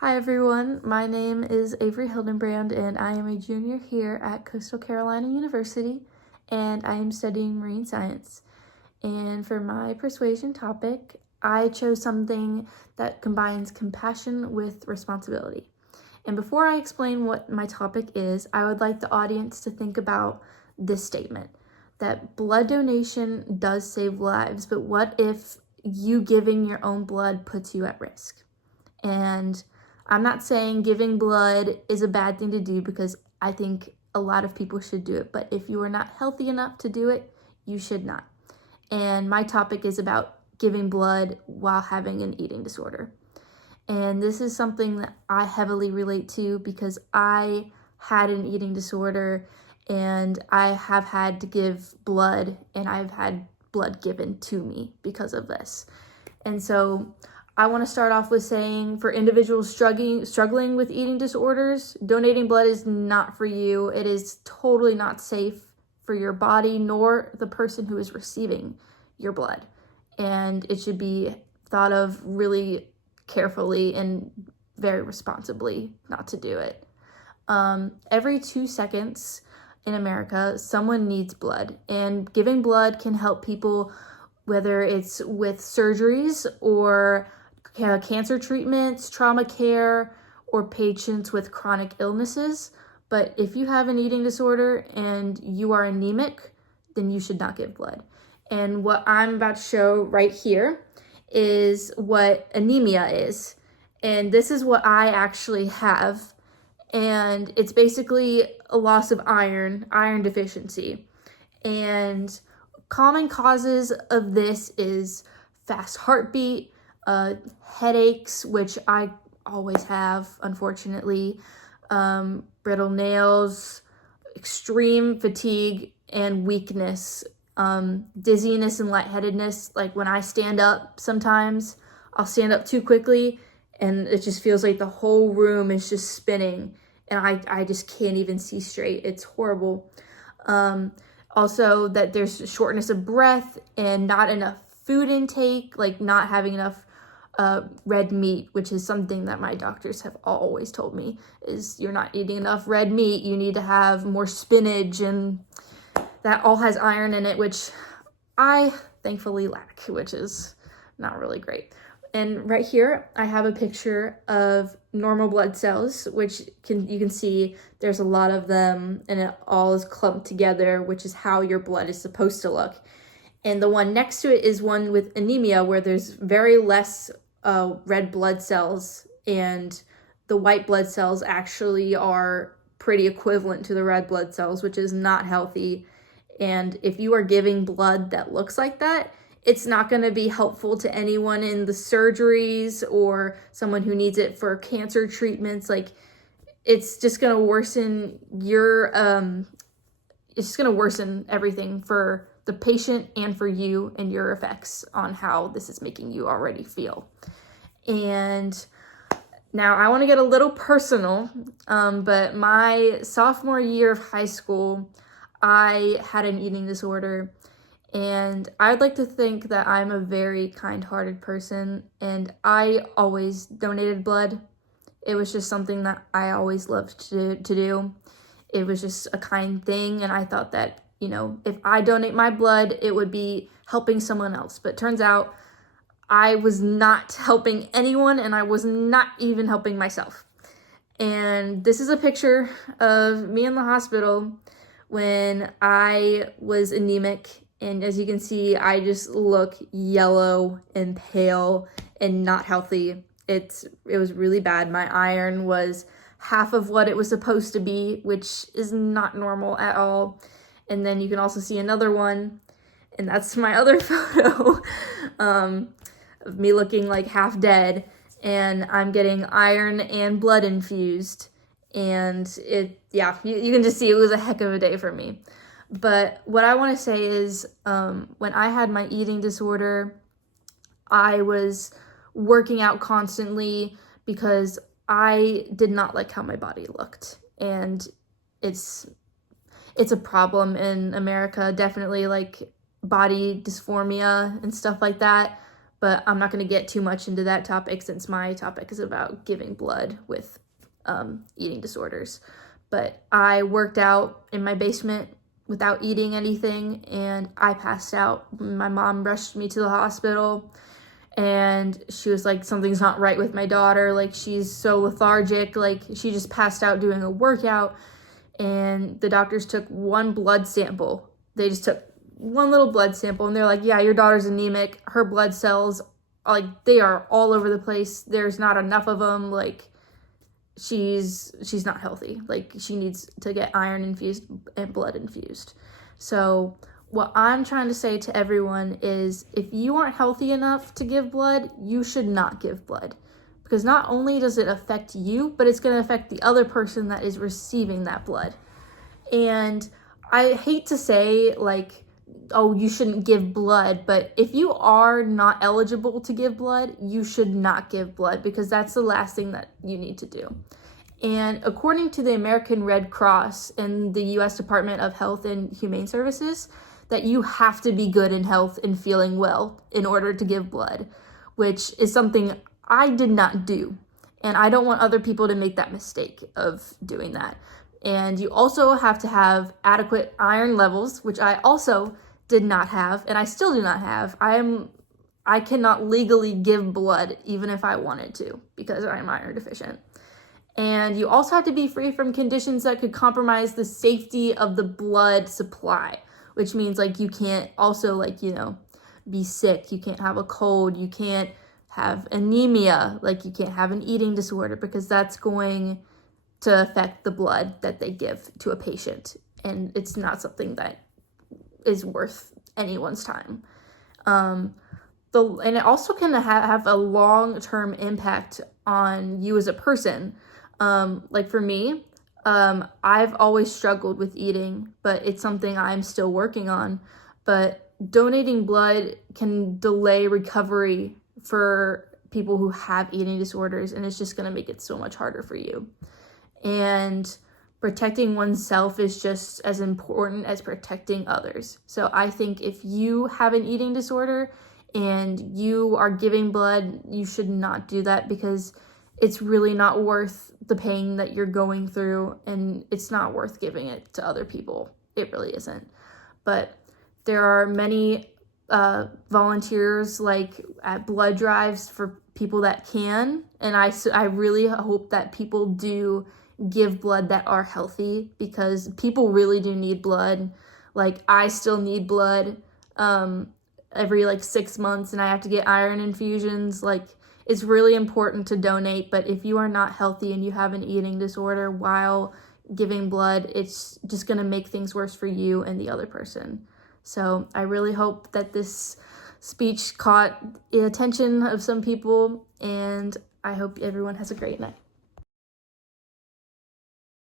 Hi everyone, my name is Avery Hildenbrand and I am a junior here at Coastal Carolina University and I am studying marine science. And for my persuasion topic, I chose something that combines compassion with responsibility. And before I explain what my topic is, I would like the audience to think about this statement, that blood donation does save lives, but what if you giving your own blood puts you at risk? And I'm not saying giving blood is a bad thing to do because I think a lot of people should do it. But if you are not healthy enough to do it, you should not. And my topic is about giving blood while having an eating disorder. And this is something that I heavily relate to because I had an eating disorder and I have had to give blood and I've had blood given to me because of this. And so I want to start off with saying for individuals struggling with eating disorders, donating blood is not for you. It is totally not safe for your body nor the person who is receiving your blood. And it should be thought of really carefully and very responsibly not to do it. Every 2 seconds in America, someone needs blood, and giving blood can help people, whether it's with surgeries or cancer treatments, trauma care, or patients with chronic illnesses. But if you have an eating disorder and you are anemic, then you should not give blood. And what I'm about to show right here is what anemia is. And this is what I actually have. And it's basically a loss of iron deficiency. And common causes of this is fast heartbeat, headaches, which I always have, unfortunately, brittle nails, extreme fatigue and weakness, dizziness and lightheadedness. Like when I stand up, sometimes I'll stand up too quickly and it just feels like the whole room is just spinning and I just can't even see straight. It's horrible. Also that there's shortness of breath and not enough food intake, like not having enough red meat, which is something that my doctors have always told me, is you're not eating enough red meat. You need to have more spinach, and that all has iron in it, which I thankfully lack, which is not really great. And right here, I have a picture of normal blood cells, which you can see there's a lot of them and it all is clumped together, which is how your blood is supposed to look. And the one next to it is one with anemia, where there's very less red blood cells, and the white blood cells actually are pretty equivalent to the red blood cells, which is not healthy. And if you are giving blood that looks like that, it's not going to be helpful to anyone in the surgeries or someone who needs it for cancer treatments. Like, it's just going to worsen it's just going to worsen everything for the patient and for you and your effects on how this is making you already feel. And now I want to get a little personal, but my sophomore year of high school, I had an eating disorder, and I'd like to think that I'm a very kind-hearted person, and I always donated blood. It was just something that I always loved to do. It was just a kind thing, and I thought that, if I donate my blood, it would be helping someone else. But turns out I was not helping anyone, and I was not even helping myself. And this is a picture of me in the hospital when I was anemic. And as you can see, I just look yellow and pale and not healthy. It was really bad. My iron was half of what it was supposed to be, which is not normal at all. And then you can also see another one, and that's my other photo of me looking like half dead, and I'm getting iron and blood infused. And you can just see it was a heck of a day for me. But what I want to say is when I had my eating disorder, I was working out constantly because I did not like how my body looked. And it's a problem in America, definitely, like body dysphoria and stuff like that. but I'm not going to get too much into that topic since my topic is about giving blood with eating disorders. But I worked out in my basement without eating anything, and I passed out. My mom rushed me to the hospital, and she was like, something's not right with my daughter. Like, she's so lethargic. Like, she just passed out doing a workout. And the doctors took one blood sample. They just took one little blood sample, and they're like, yeah, your daughter's anemic. Her blood cells, like, they are all over the place. There's not enough of them. Like, she's not healthy. Like, she needs to get iron infused and blood infused. So what I'm trying to say to everyone is, if you aren't healthy enough to give blood, you should not give blood. Because not only does it affect you, but it's going to affect the other person that is receiving that blood. And I hate to say, like, oh, you shouldn't give blood, but if you are not eligible to give blood, you should not give blood, because that's the last thing that you need to do. And according to the American Red Cross and the U.S. Department of Health and Humane Services, that you have to be good in health and feeling well in order to give blood, which is something I did not do. And I don't want other people to make that mistake of doing that. And you also have to have adequate iron levels, which I also did not have, and I still do not have. I cannot legally give blood even if I wanted to, because I'm iron deficient. And you also have to be free from conditions that could compromise the safety of the blood supply, which means, like, you can't also, like, you know, be sick. You can't have a cold. You can't have anemia. Like, you can't have an eating disorder, because that's going to affect the blood that they give to a patient. And it's not something that is worth anyone's time. And it also can have a long-term impact on you as a person. Like for me, I've always struggled with eating, but it's something I'm still working on. But donating blood can delay recovery for people who have eating disorders, and it's just going to make it so much harder for you. And protecting oneself is just as important as protecting others. So I think if you have an eating disorder and you are giving blood, you should not do that, because it's really not worth the pain that you're going through, and it's not worth giving it to other people. It really isn't. But there are many volunteers, like at blood drives for people that can, and I really hope that people do give blood that are healthy, because people really do need blood. Like, I still need blood every like 6 months, and I have to get iron infusions. Like, it's really important to donate, but if you are not healthy and you have an eating disorder while giving blood, it's just going to make things worse for you and the other person. So I really hope that this speech caught the attention of some people, and I hope everyone has a great night.